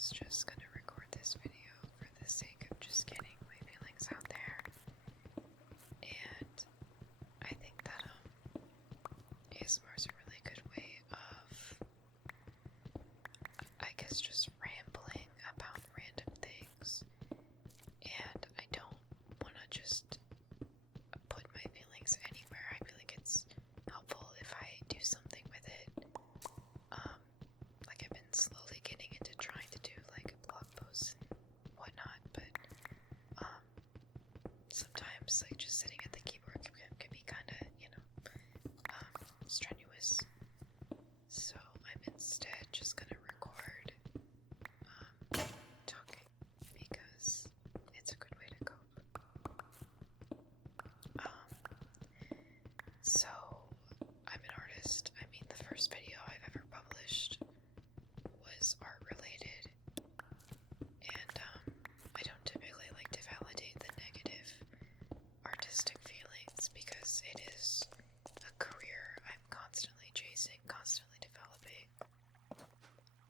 was just gonna record this video for the sake of just getting my feelings out there, and I think that ASMR is a really good way of, I guess, just rambling about random things, and I don't want to just put my feelings anywhere. I feel like it's helpful if I do something with it. Like I've been slowly getting into trying to do like blog posts and whatnot, but sometimes like just sitting at the keyboard can be kind of, strenuous. So I'm instead just gonna record talking because it's a good way to cope. So I'm an artist. I mean, the first video I've ever published was art related, and I don't typically like to validate the negative artistic feelings because it is a career I'm constantly chasing, constantly developing.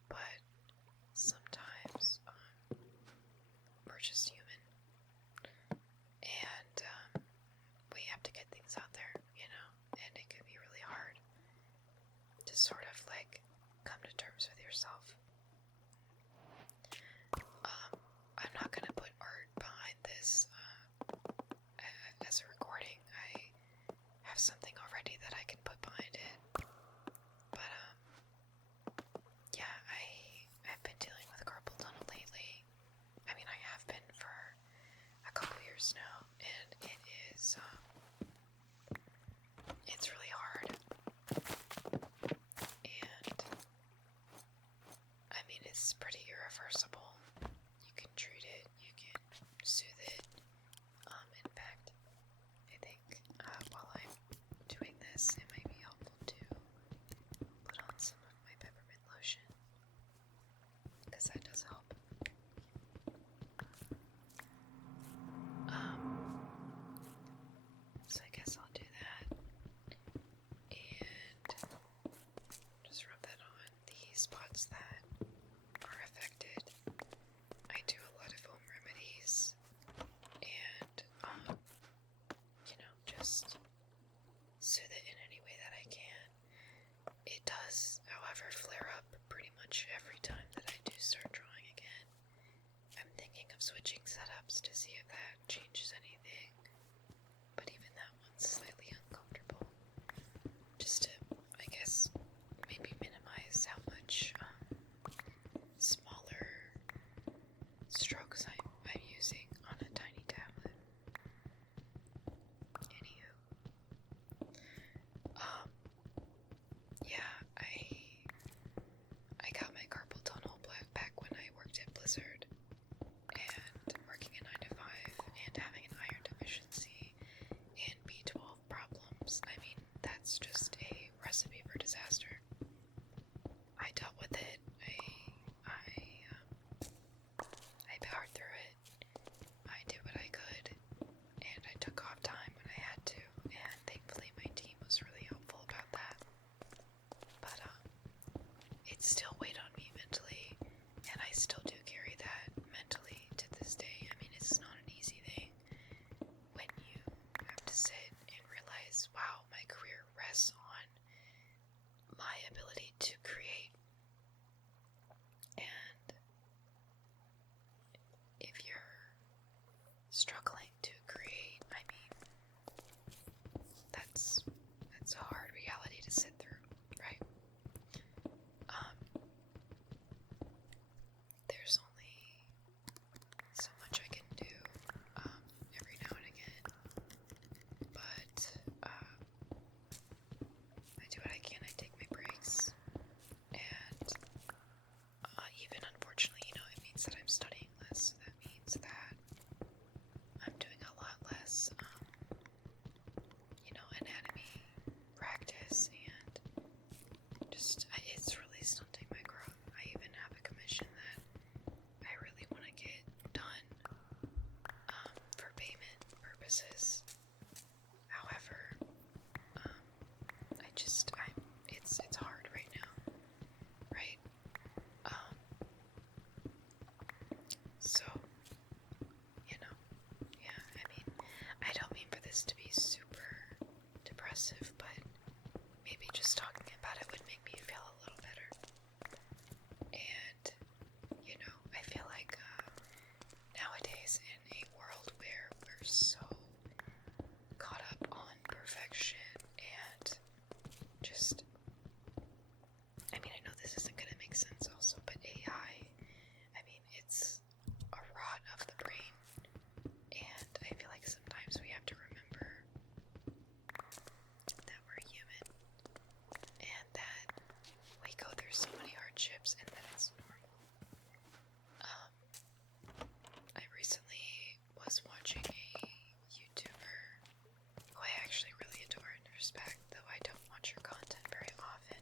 But sometimes we're just human, and we have to get things out there, and it can be really hard to sort of like come to terms with yourself. I'm not gonna put art behind this as a recording. I have something already that I can put behind it. But yeah, I've been dealing with carpal tunnel lately. I mean, I have been for a couple years now, and it is it's really hard. And I mean, it's pretty irreversible. You can treat it, you can soothe it. In fact, I think while I'm doing this, it might be helpful to put on some of my peppermint lotion, because that does help. So I guess I'll do that, and just rub that on the spots that are affected. I do a lot of home remedies, and just soothe it in any way that I can. It does, however, flare up pretty much every time that I do start drawing again. I'm thinking of switching setups to see if that changes anything, but even that one's slightly uncomfortable. Just to, I guess, maybe minimize how much smaller strokes I'm using on a tiny tablet. Anywho, yeah, I got my carpal tunnel back when I worked at Blizzard, and working a 9 to 5 and having an iron deficiency and B12 problems. I mean, that's just a recipe for disaster. I dealt with it. I powered through it. I did what I could, and I took off time when I had to, and thankfully my team was really helpful about that. But it still weighed on me mentally, and I still do carry that mentally to this day. I mean, it's not an easy thing when you have to sit and realize, wow, my career rests on my ability to create. And if you're struggling to create, I mean, that's a hard reality to sit through, right? There's only so much I can do every now and again, but I do what I can. I take my breaks, and even unfortunately, it means that I'm studying less. So that means that I'm doing a lot less, anatomy practice, and just it's really stunting my growth. I even have a commission that I really want to get done for payment purposes. However, it's hard right now, right? perfection and just, I mean, I know this isn't going to make sense also, but AI, I mean, it's a rot of the brain, and I feel like sometimes we have to remember that we're human, and that we go through so many hardships, and that it's normal. I recently was watching a YouTuber who I actually really adore and respect, though I don't watch her content very often.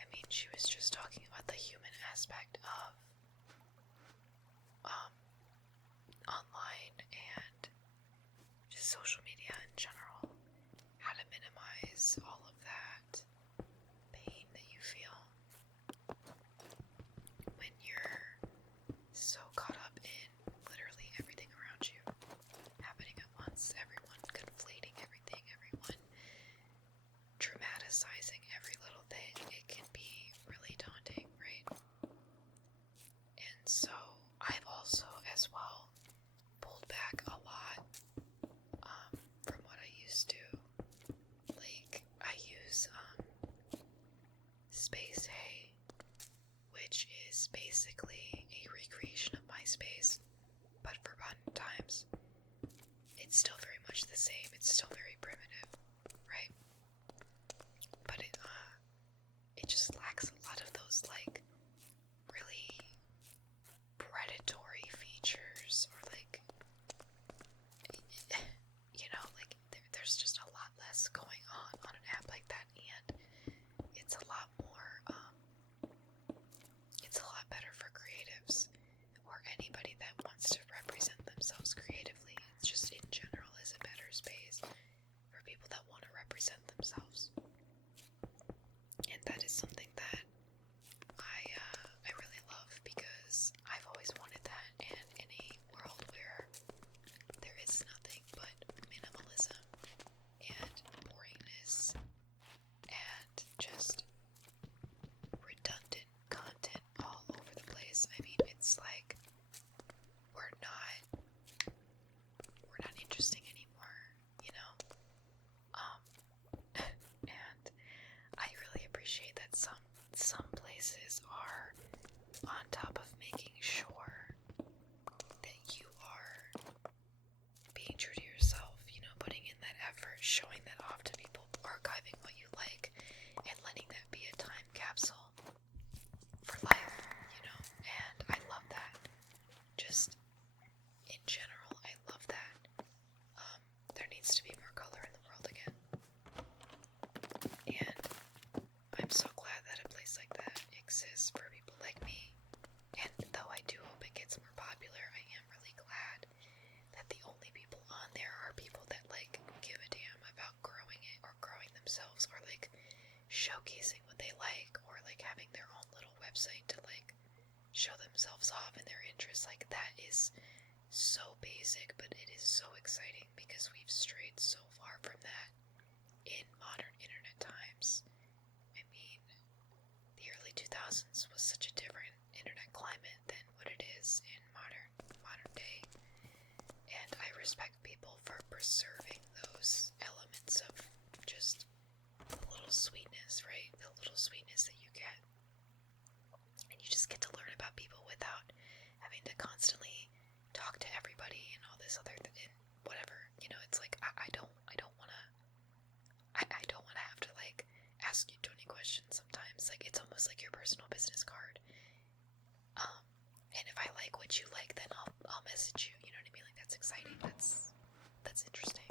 I mean, she was just talking about the human aspect of online and just social media in general. How to minimize all of that pain that you feel when you're so caught up in literally everything around you happening at once, everyone conflating everything, everyone dramatizing every little thing. It can be really daunting, right? And so I've also as well pulled back a lot from what I used to. Like, I use SpaceHey, which is basically a recreation of MySpace, but for modern times. It's still very much the same. It's still very primitive, right? But it just lacks a lot of those like really predatory features, or like, you know, like there's just a lot less going on an app like that, and it's a lot more it's a lot better for creatives or anybody that wants to represent themselves creatively. It's just in general is a better space for people that want to represent themselves. And that is something that I really love, because I've always wanted that, and in a world where there is nothing but minimalism and boringness and just redundant content all over the place. I mean, it's like we're not interesting anymore, you know? And I really appreciate that some places are on top of making sure that you are being true to yourself, you know, putting in that effort, showing that off to people, archiving what you like, and letting that be a time capsule for life, you know, and I love that. Just in general, I love that. There needs to be more color in the world again. And I'm so glad that a place like that exists for people like me. And though I do hope it gets more popular, I am really glad that the only people on there are people that like give a damn about growing it, or growing themselves, or like showcasing what they like, or like having their own little website to like show themselves off and their interests. Like, that is so basic, but it is so exciting, because we've strayed so far from that in modern internet times. I mean, the early 2000s was such a different internet climate than what it is in modern day, and I respect people for preserving those elements of just the little sweetness, right? The little sweetness that you get, and you just get to learn about people without having to constantly talk to everybody and all this other and whatever, you know. It's like I don't want to have to like ask you 20 questions sometimes. Like, it's almost like your personal business card. And if I like what you like, then I'll message you, you know what I mean? Like, that's exciting. That's interesting.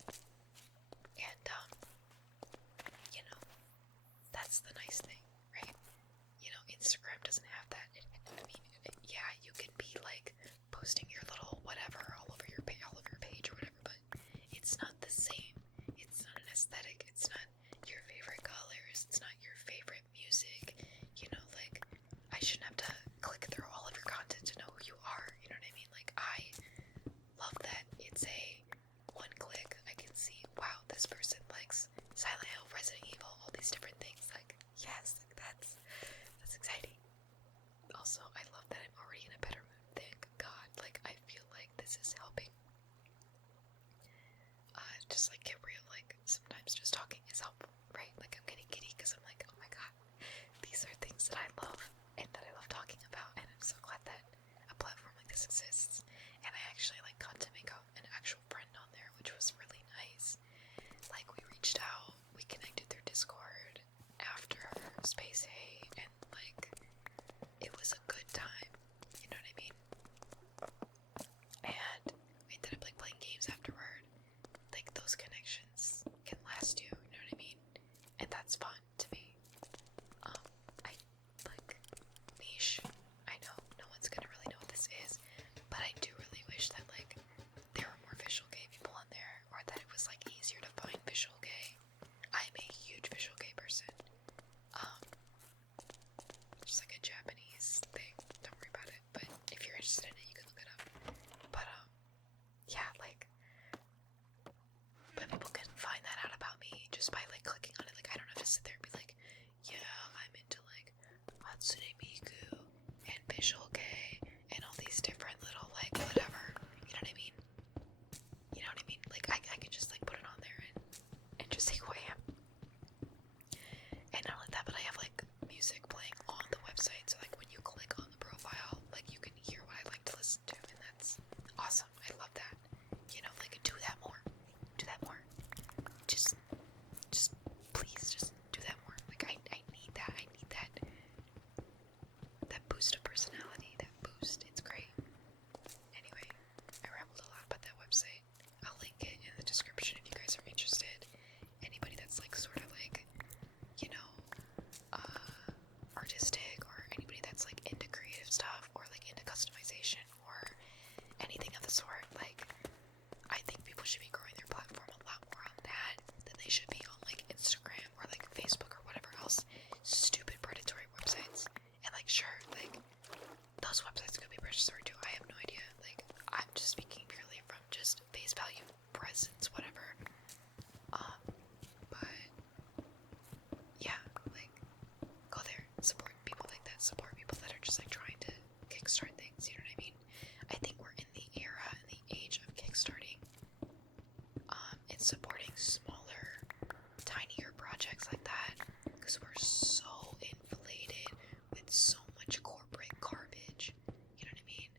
reviews were so inflated with so much corporate garbage. You know what I mean?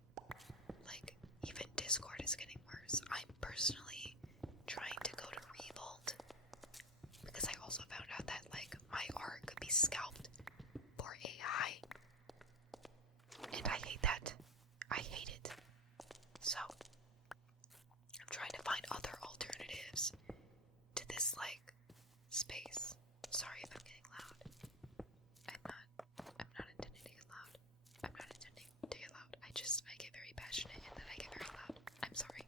Like, even Discord is getting worse. I'm personally trying to go to Revolt because I also found out that, like, my art could be scalped for AI. And I hate that. I hate it. So, I'm trying to find other alternatives to this, like, space. Sorry if I'm getting loud. I'm not intending to get loud. I'm not intending to get loud. I get very passionate and then I get very loud. I'm sorry.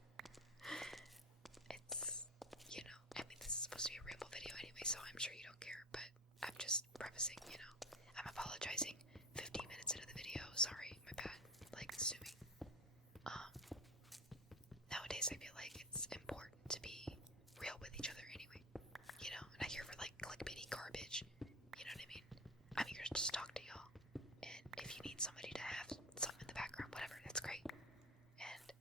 It's, you know, I mean, this is supposed to be a ramble video anyway, so I'm sure you don't care, but I'm just prefacing, you know. I'm apologizing 15 minutes into the video. Sorry, my bad. Like, sue me. Nowadays I feel like it's important to be real with each other anyway. You know, and I'm here for, like, clickbaity garbage. You know what I mean? I'm here to just talk to y'all. And if you need somebody to have something in the background, whatever, that's great. And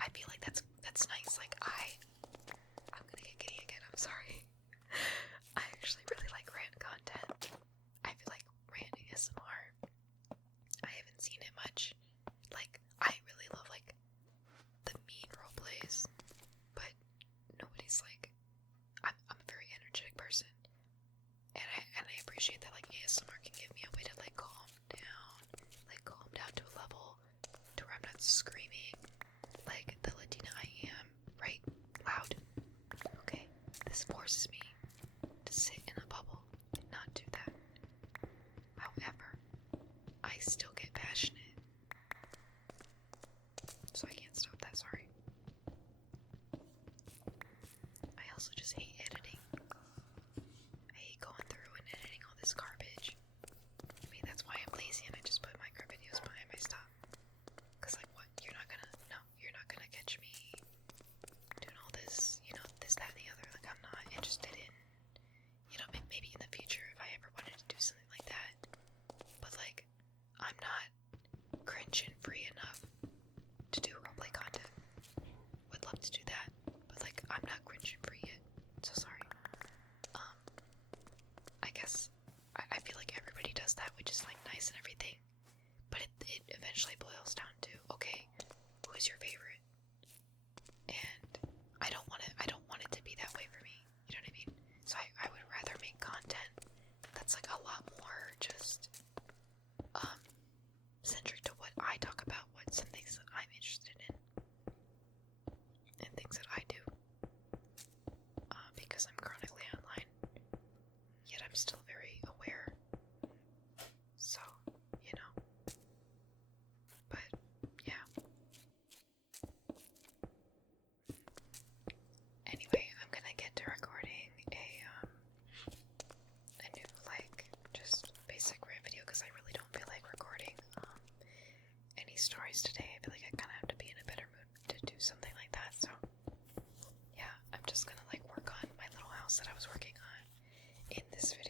I feel like that's nice. Like, I'm gonna get giddy again, I'm sorry. I actually really like rant content. I feel like rant ASMR, I haven't seen it much. Like, I really love, like, the mean roleplays, but nobody's like, I'm a very energetic person, and I appreciate that, like, ASMR can give me a way to, like, calm down to a level to where I'm not screaming like the Latina I am, right? Loud. Okay, this forces me to sit in a bubble and not do that. However, I still get passionate, so I can't stop that, sorry. I also just hate editing. I hate going through and editing all this garbage. I mean, that's why I'm lazy and I just put Minecraft videos behind my stuff. Cause, like, what? You're not gonna catch me doing all this, you know, this, that, and the other. Like, I'm not interested in, you know, maybe in the future if I ever wanted to do something like that. But, like, I'm not cringe and free enough to do roleplay content. Would love to do that, but, like, I'm not cringe and free yet. So sorry. I guess I feel like everybody does that, which is, like, nice and everything. But it eventually boils down to, okay, who is your favorite? And I don't want it to be that way for me. You know what I mean? So I would rather make content that's, like, a lot more just centric to what I talk about, some things that I'm interested in, and things that I do. Because I'm chronically online, yet I'm still very aware. So, you know. But yeah. Anyway, I'm gonna get to recording a new, like, just basic rant video because I really don't feel like recording any stories today. I feel like I kind of have to be in a better mood to do something like that. So yeah, I'm just gonna, like, work on my little house that I was working on in this video.